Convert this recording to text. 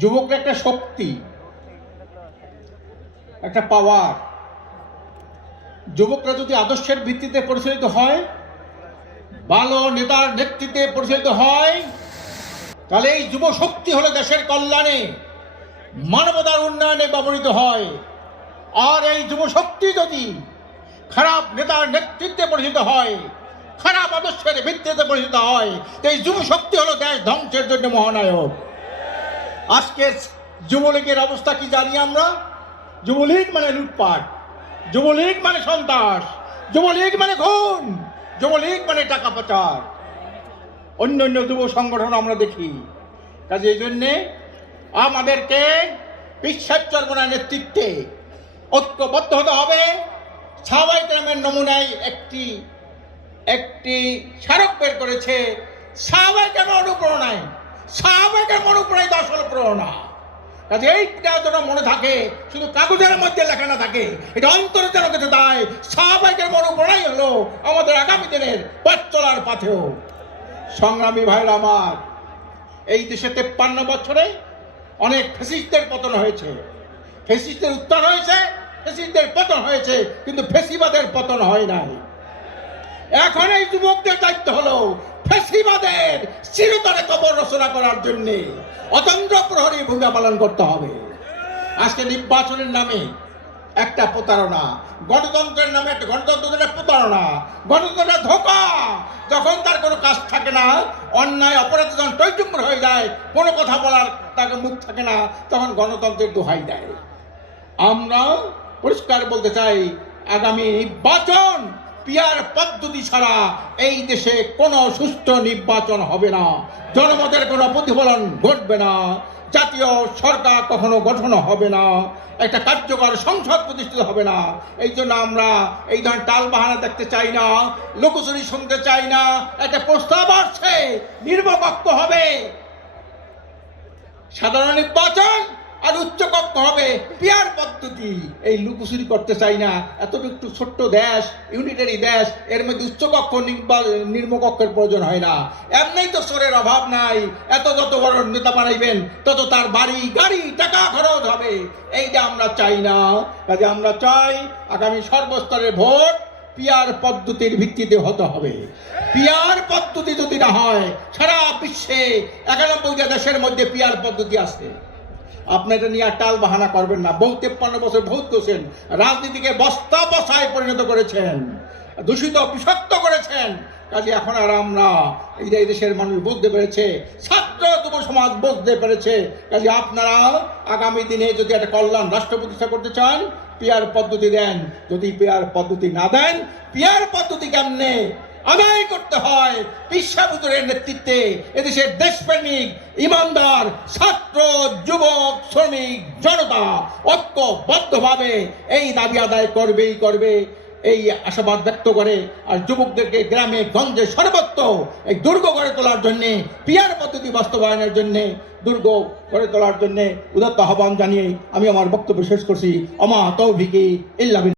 যুবকরা একটা শক্তি, একটা পাওয়ার। যুবকরা যদি আদর্শের ভিত্তিতে পরিচালিত হয়, ভালো নেতার নেতৃত্বে পরিচালিত হয়, তাহলে এই যুব শক্তি হলো দেশের কল্যাণে, মানবতার উন্নয়নে ব্যবহৃত হয়। আর এই যুব শক্তি যদি খারাপ নেতার নেতৃত্বে পরিচালিত হয়, খারাপ আদর্শের ভিত্তিতে পরিচালিত হয়, তো এই যুব শক্তি হলো দেশ ধ্বংসের জন্য মহানায়ক। আজকের যুবলীগের অবস্থা কি জানি আমরা? যুবলীগ মানে লুটপাট, যুবলীগ মানে সন্ত্রাস, যুবলীগ মানে খুন, যুবলীগ মানে টাকা পাচার। অন্য অন্য যুব সংগঠন আমরা দেখি। কাজে এই জন্যে আমাদেরকে বিশ্বাস চর্মনার নেতৃত্বে ঐক্যবদ্ধ হতে হবে। সাহাবায়ে কেরামের নমুনায় একটি স্মারক বের করেছে। সাহাবায়ে কেরামের অনুপ্রেরণায়, সাহাবায়ে কেরামের অনুপ্রেরণায় আসল প্রেরণা। কাজে এইটা যেন মনে থাকে, শুধু কাগজের মধ্যে লেখা না থাকে, এটা অন্তরে যেন কেটে দেয়। সাহাবায়ে কেরামের অনুপ্রেরণাই হলো আমাদের আগামী দিনের পথ চলার পাথেয়। সংগ্রামী ভাইরা আমার, এই দেশে 53 বছরে অনেক ফ্যাসিস্টদের পতন হয়েছে, ফ্যাসিস্টদের উত্থান হয়েছে, ফ্যাসিস্টদের পতন হয়েছে, কিন্তু ফ্যাসিবাদের পতন হয় নাই। এখন এই যুবকদের দায়িত্ব হলো ফ্যাসিবাদের চিরতরে কবর রচনা করার জন্য অতন্ত্র প্রহরী ভূমিকা পালন করতে হবে। আজকে নির্বাচনের নামে একটা প্রতারণা, গণতন্ত্রের নামে একটা গণতন্ত্রের প্রতারণা, গণতন্ত্রের ধোঁকা। যখন তার কোনো কাজ থাকে না, অন্যায় অপরাধ যখন টৈটুম্বর হয়ে যায়, কোনো কথা বলার তার মুখ থাকে না, তখন গণতন্ত্রের দোহাই দেয়। আমরা পরিষ্কার বলতে চাই, আগামী নির্বাচন পিয়ার পদ্ধতি ছাড়া এই দেশে কোনো সুষ্ঠু নির্বাচন হবে না, জনমতের কোনো প্রতিফলন ঘটবে না, জাতীয় সরকার কখনো গঠন হবে না, একটা কার্যকর সংসদ প্রতিষ্ঠিত হবে না। এই জন্য আমরা এই ধরনের টাল বাহানা দেখতে চাই না, লোকচুরি শুনতে চাই না। একটা প্রস্তাব আসছে, নির্বাপক্ষ হবে সাধারণ নির্বাচন আর উচ্চকক্ষ হবে পিয়ার পদ্ধতি। এই লুকোচুরি করতে চাই না। এতটুকু ছোট্ট দেশ, ইউনিটারি দেশ, এর মধ্যে উচ্চকক্ষ নিম্নকক্ষের প্রয়োজন হয় না। এমনি তো চোরের অভাব নাই, যত বড় নেতা বানাইবেন তত তার বাড়ি গাড়ি টাকা খরচ হবে। এইটা আমরা চাই না। কাজে আমরা চাই আগামী সর্বস্তরের ভোট পিয়ার পদ্ধতির ভিত্তিতে হতে হবে। পিয়ার পদ্ধতি যদি না হয়, সারা বিশ্বে 91টা দেশের মধ্যে পিয়ার পদ্ধতি আছে। আপনি এটা নিয়ে টাল বাহানা করবেন না। 53 বছর ভোট করছেন, রাজনীতিকে বস্তা বসায় পরিণত করেছেন, দূষিত বিষাক্ত করেছেন। কাজে এখন আর আমরা এই দেশের মানুষ বুঝতে পেরেছে, ছাত্র যুব সমাজ বুঝতে পেরেছে। কাজে আপনারা আগামী দিনে যদি একটা কল্যাণ রাষ্ট্র প্রতিষ্ঠা করতে চান, পিয়ার পদ্ধতি দেন। যদি পিয়ার পদ্ধতি না দেন, পিয়ার পদ্ধতি কেমনে আদায় করতে হয়, বিশ্বাবুজুরের নেতৃত্বে এদেশের দেশপ্রেমিক ইমানদার ছাত্র যুবক শ্রমিক জনতা ঐক্যবদ্ধভাবে এই দাবি আদায় করবে, এই আশাবাদ ব্যক্ত করে। আর যুবকদেরকে গ্রামে গঞ্জে সর্বত্র এই দুর্গ গড়ে তোলার জন্যে, পিয়ার পদ্ধতি বাস্তবায়নের জন্যে, দুর্গ গড়ে তোলার জন্যে উদাত্ত আহ্বান জানিয়ে আমি আমার বক্তব্য শেষ করছি। অমা তৌফিকি ইল্লা বিল্লাহ।